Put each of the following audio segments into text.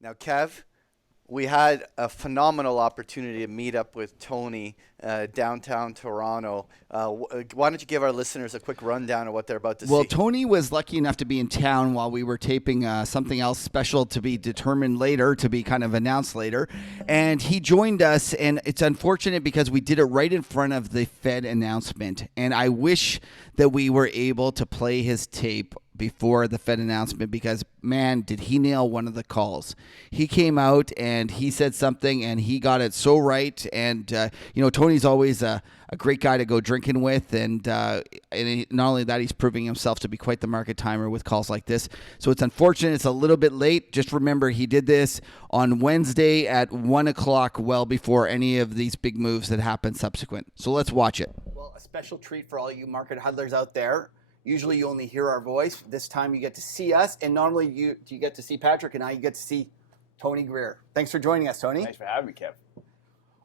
Now, Kev, we had a phenomenal opportunity to meet up with Tony downtown Toronto. Why don't you give our listeners a quick rundown of what they're about to Well, see? Tony was lucky enough to be in town while we were taping something else special to be determined later, to be kind of announced later. And he joined us, and it's unfortunate because we did it right in front of the Fed announcement. And I wish that we were able to play his tape before the Fed announcement because, man, did he nail one of the calls. He came out and he said something and he got it so right. And, Tony's always a great guy to go drinking with. Not only that, he's proving himself to be quite the market timer with calls like this. So it's unfortunate it's a little bit late. Just remember, he did this on Wednesday at 1 o'clock, well before any of these big moves that happened subsequent. So let's watch it. Well, a special treat for all you market huddlers out there. Usually you only hear our voice. This time you get to see us, and normally you get to see Patrick and I, you get to see Tony Greer. Thanks for joining us, Tony. Thanks for having me, Kev.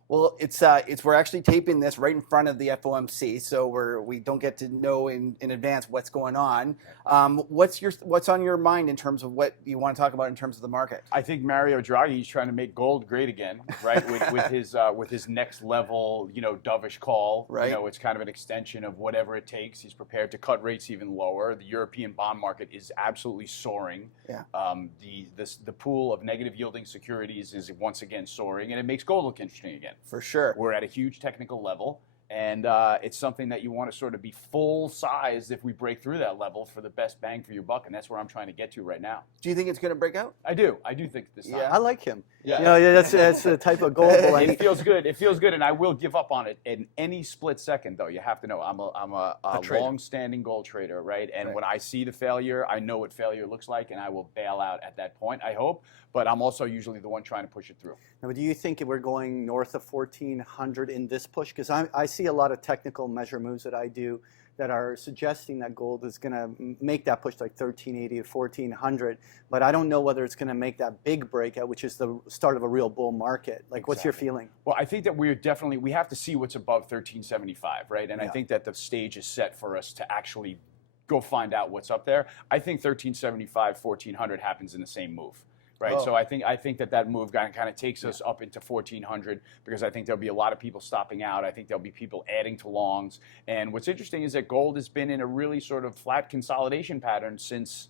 Well, it's we're actually taping this right in front of the FOMC, so we don't get to know in advance what's going on. What's on your mind in terms of what you want to talk about in terms of the market? I think Mario Draghi is trying to make gold great again, right? with his next level, dovish call. Right. It's kind of an extension of whatever it takes. He's prepared to cut rates even lower. The European bond market is absolutely soaring. Yeah. The pool of negative yielding securities is once again soaring, and it makes gold look interesting again. For sure. We're at a huge technical level, and it's something that you want to sort of be full size if we break through that level for the best bang for your buck, and that's where I'm trying to get to right now. Do you think it's going to break out? I do think this time. Yeah. I like him. Yeah. That's the type of goal. It feels good. It feels good, and I will give up on it in any split second. Though you have to know, I'm a trader. long-standing gold trader, right? And Right. when I see the failure, I know what failure looks like, and I will bail out at that point. I hope, but I'm also usually the one trying to push it through. Now, do you think we're going north of 1400 in this push? Because I see a lot of technical measure moves that I do that are suggesting that gold is going to make that push like 1380 or 1400, but I don't know whether it's going to make that big breakout, which is the start of a real bull market. Like, what's your feeling? Well, I think that we have to see what's above 1375, right? And I think that the stage is set for us to actually go find out what's up there. I think 1375, 1400 happens in the same move. Right, Oh. so I think that move kind of takes us up into 1400 because I think there'll be a lot of people stopping out. I think there'll be people adding to longs. And what's interesting is that gold has been in a really sort of flat consolidation pattern since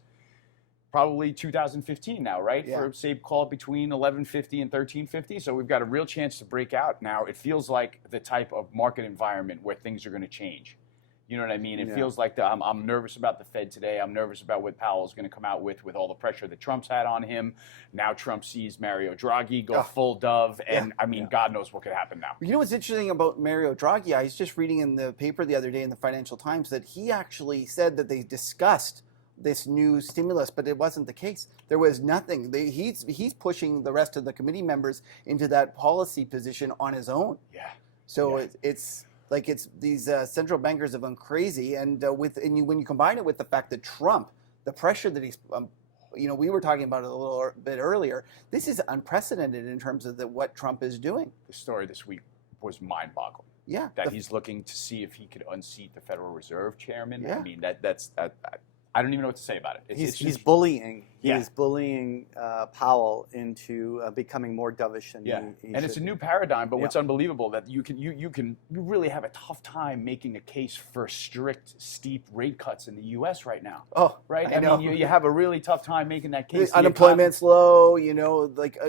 probably 2015 now, right? Yeah. For say call it between 1150 and 1350. So we've got a real chance to break out now. It feels like the type of market environment where things are going to change. You know what I mean? It feels like I'm nervous about the Fed today. I'm nervous about what Powell's going to come out with all the pressure that Trump's had on him. Now Trump sees Mario Draghi go full dove, and God knows what could happen now. You know what's interesting about Mario Draghi? I was just reading in the paper the other day in the Financial Times that he actually said that they discussed this new stimulus, but it wasn't the case. There was nothing. He's pushing the rest of the committee members into that policy position on his own. Yeah. So it's like these central bankers have gone crazy, and when you combine it with the fact that Trump, the pressure that he's, we were talking about it a little bit earlier. This is unprecedented in terms of what Trump is doing. The story this week was mind-boggling. Yeah, That he's looking to see if he could unseat the Federal Reserve chairman. Yeah. I mean, that's I don't even know what to say about it. He's bullying. Yeah. He's bullying Powell into becoming more dovish than he and it's a should new be. paradigm. But what's unbelievable that you really have a tough time making a case for strict, steep rate cuts in the U.S. right now. Oh, Right? I know. mean, you have a really tough time making that case. The Unemployment's low.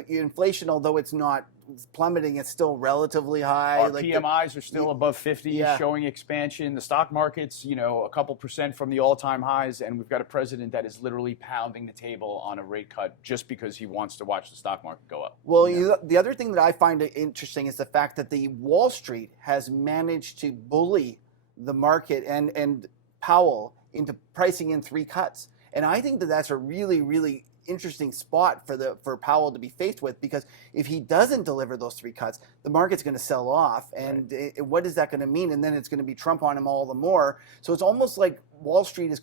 Inflation, although it's not plummeting, it's still relatively high. Our PMIs are still above 50, Yeah. showing expansion. The stock market's, a couple percent from the all-time highs, and we've got a president that is literally pounding the table on a rate cut just because he wants to watch the stock market go up. Well, the other thing that I find interesting is the fact that the Wall Street has managed to bully the market and Powell into pricing in 3 cuts. And I think that that's a really, really interesting spot for Powell to be faced with, because if he doesn't deliver those 3 cuts, the market's going to sell off, and what is that going to mean? And then it's going to be Trump on him all the more. So it's almost like Wall Street is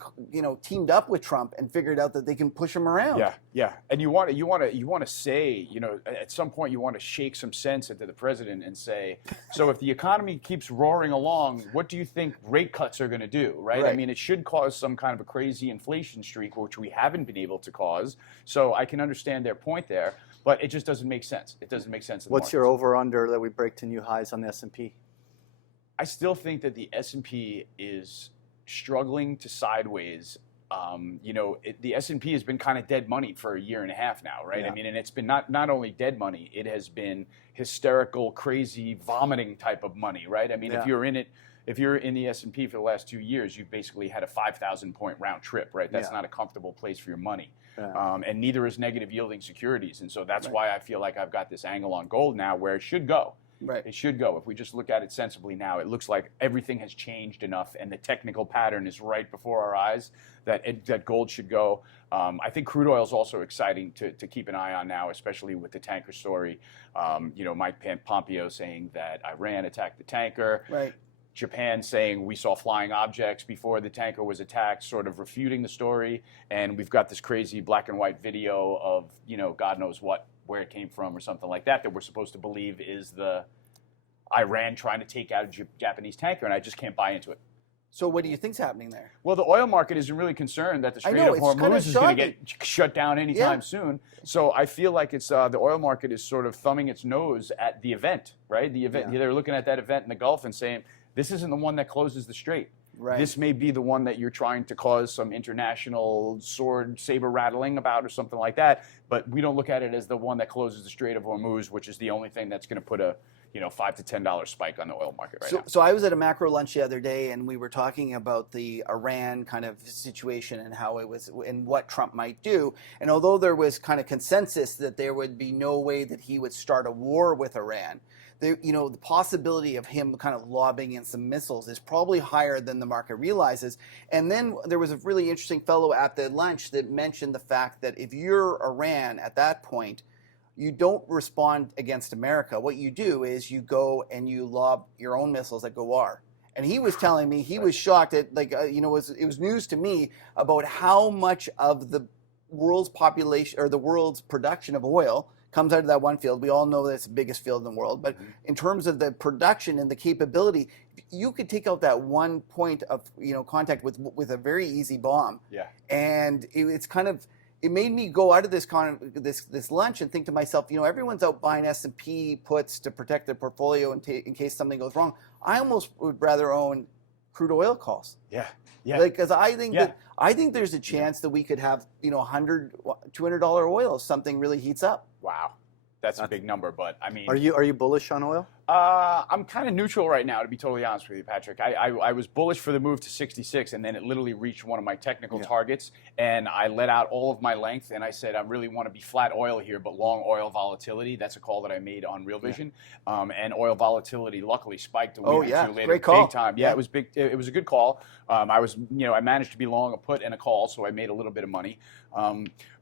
teamed up with Trump and figured out that they can push him around. Yeah. And you want to say, at some point you want to shake some sense into the president and say, so if the economy keeps roaring along, what do you think rate cuts are going to do, right? I mean, it should cause some kind of a crazy inflation streak, which we haven't been able to cause. So I can understand their point there. but it just doesn't make sense. It doesn't make sense. In the What's your markets. over/under that we break to new highs on the S&P? I still think that the S&P is struggling to sideways. The S&P has been kind of dead money for a year and a half now, right? Yeah. I mean, and it's been not only dead money, it has been hysterical, crazy, vomiting type of money, right? I mean, Yeah. if you're in the S&P for the last 2 years, you've basically had a 5,000 point round trip, right? That's Yeah. not a comfortable place for your money. Yeah. And neither is negative yielding securities. And so that's Right. why I feel like I've got this angle on gold now where it should go. Right. It should go. If we just look at it sensibly now, it looks like everything has changed enough, and the technical pattern is right before our eyes that gold should go. I think crude oil is also exciting to keep an eye on now, especially with the tanker story. Mike Pompeo saying that Iran attacked the tanker. Right. Japan saying we saw flying objects before the tanker was attacked, sort of refuting the story. And we've got this crazy black and white video of, God knows what, where it came from or something like that we're supposed to believe is the Iran trying to take out a Japanese tanker, and I just can't buy into it. So what do you think's happening there? Well, the oil market isn't really concerned that the Strait of it's kinda Hormuz is going to shocking. get shut down anytime Yeah. soon. So I feel like it's the oil market is sort of thumbing its nose at the event, right? The event. Yeah. They're looking at that event in the Gulf and saying, this isn't the one that closes the strait. Right. This may be the one that you're trying to cause some international saber rattling about or something like that, but we don't look at it as the one that closes the Strait of Hormuz, which is the only thing that's going to put a $5 to $10 spike on the oil market right now. So I was at a macro lunch the other day, and we were talking about the Iran kind of situation and how it was and what Trump might do. And although there was kind of consensus that there would be no way that he would start a war with Iran, the possibility of him kind of lobbing in some missiles is probably higher than the market realizes. And then there was a really interesting fellow at the lunch that mentioned the fact that if you're Iran at that point, you don't respond against America. What you do is you go and you lob your own missiles at Goar. And he was telling me he was shocked at, it was news to me about how much of the world's population or the world's production of oil comes out of that one field. We all know that it's the biggest field in the world, but in terms of the production and the capability, you could take out that one point of contact with a very easy bomb. Yeah. And it made me go out of this lunch and think to myself, everyone's out buying S&P puts to protect their portfolio in case something goes wrong. I almost would rather own crude oil calls. Yeah. Yeah. Because I think there's a chance that we could have $100, $200 oil if something really heats up. Wow. That's a big number, but I mean, Are you bullish on oil? I'm kind of neutral right now, to be totally honest with you, Patrick. I was bullish for the move to 66, and then it literally reached one of my technical targets, and I let out all of my length, and I said, I really want to be flat oil here, but long oil volatility. That's a call that I made on Real Vision, and oil volatility luckily spiked a week or two later, great call. big time. Yeah, it was big. It was a good call. I managed to be long a put and a call, so I made a little bit of money.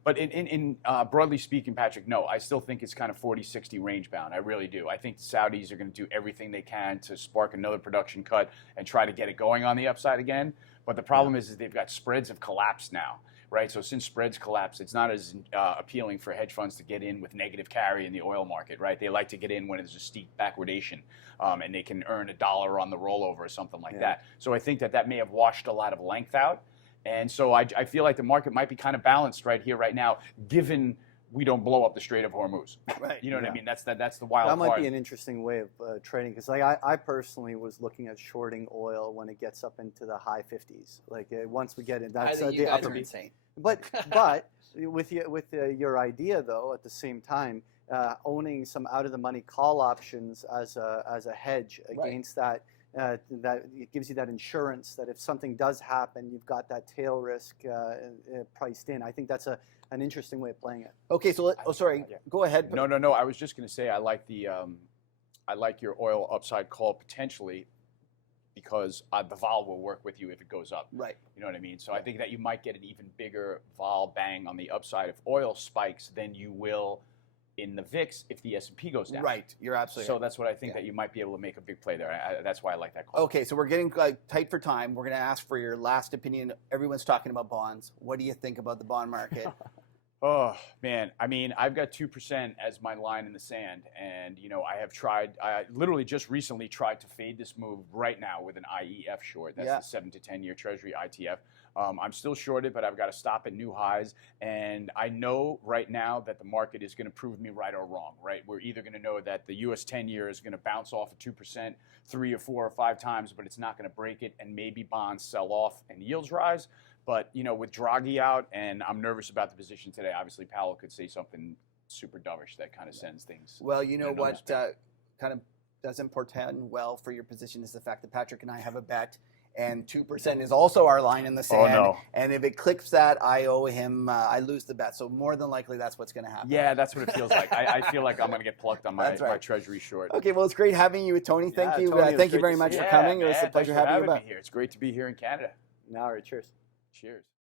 But in broadly speaking, Patrick, no, I still think it's kind of 40-60 range bound. I really do. I think the Saudis are going to do everything they can to spark another production cut and try to get it going on the upside again. But the problem is they've got spreads have collapsed now, right? So since spreads collapse, it's not as appealing for hedge funds to get in with negative carry in the oil market, right? They like to get in when there's a steep backwardation and they can earn $1 on the rollover or something like that. So I think that may have washed a lot of length out. And so I feel like the market might be kind of balanced right here, right now, given we don't blow up the Strait of Hormuz. Right. You know what I mean? That's the wild That part. might be an interesting way of trading because I personally was looking at shorting oil when it gets up into the high 50s. Once we get in, I that's think you the guys upper. are insane. But with your idea though, at the same time, owning some out of the money call options as a hedge against that. That it gives you that insurance that if something does happen, you've got that tail risk priced in. I think that's an interesting way of playing it. Okay, so go ahead. No. I was just going to say I like your oil upside call potentially because the vol will work with you if it goes up. Right. You know what I mean? So I think that you might get an even bigger vol bang on the upside if oil spikes than you will in the VIX if the S&P goes down. Right, you're absolutely right. So that's what I think that you might be able to make a big play there. That's why I like that call. Okay, so we're getting tight for time. We're going to ask for your last opinion. Everyone's talking about bonds. What do you think about the bond market? Oh, man. I mean, I've got 2% as my line in the sand. And, I literally just recently tried to fade this move right now with an IEF short. That's the 7 to 10 year Treasury ITF. I'm still shorted, but I've got to stop at new highs. And I know right now that the market is going to prove me right or wrong, right? We're either going to know that the US 10-year is going to bounce off at 2% 3 or 4 or 5 times, but it's not going to break it, and maybe bonds sell off and yields rise. But, you know, with Draghi out, and I'm nervous about the position today, obviously Powell could say something super dovish that kind of sends things. Well, you know what kind of doesn't portend well for your position is the fact that Patrick and I have a bet, and 2% is also our line in the sand. Oh, no. And if it clicks that, I owe him, I lose the bet. So more than likely, that's what's going to happen. Yeah, that's what it feels like. I feel like I'm going to get plucked on my, That's right. my treasury short. Okay, well, it's great having you with Tony. Thank Yeah, you. Tony, it was Thank you great very to much see for you. coming. It was a man, pleasure thanks for having you me back. here. It's great to be here in Canada. All right, cheers. Cheers.